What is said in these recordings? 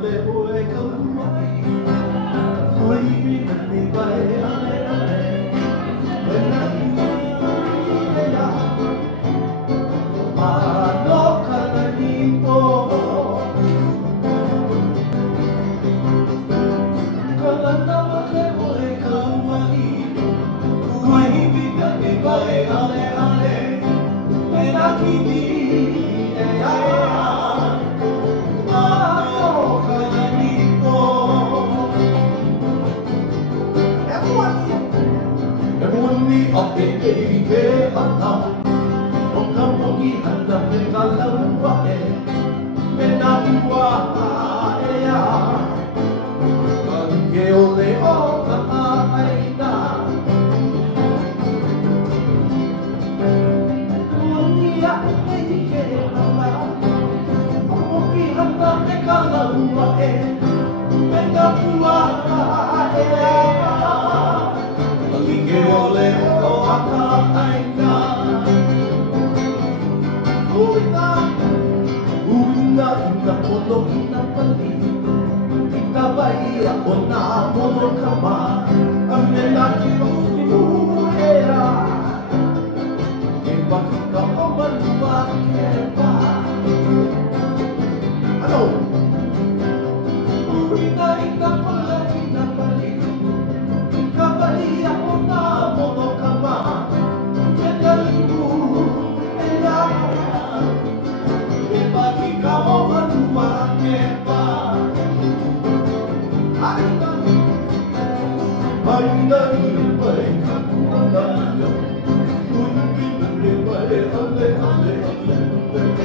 Wai'ale'ale oe Kaua'i. Kuiwi Nani Wai'ale'ale. E Nani Wai'ale'ale. Mano kalani po. Kalana wale oe Kaua'i. Kuiwi Nani Wai'ale'ale. E Nani ke hata o ka moki hata me ka laua e me na ua e a ka ke ole o ka aina moki a ke hata o moki hata me ka laua e me na ua e a ke ole o ka aina Uina ina pono ina pali Ita vai a ona mono kama Amena ki uera Ke wakika o manua ke pa Ano Uina ina pono ina pali Ita vai a ona mono kama Amena ki uera Wakika o manua ke pa Aina Aina i pai ka kuana ia Kuiwi nani Wai'ale'ale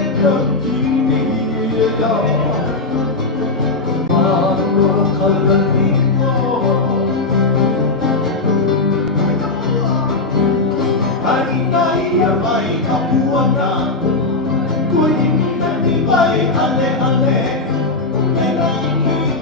E Yakima ia Mano kalani po Aina ia mai ka kuana Kuiwi Nani Wai'ale'ale, e Nani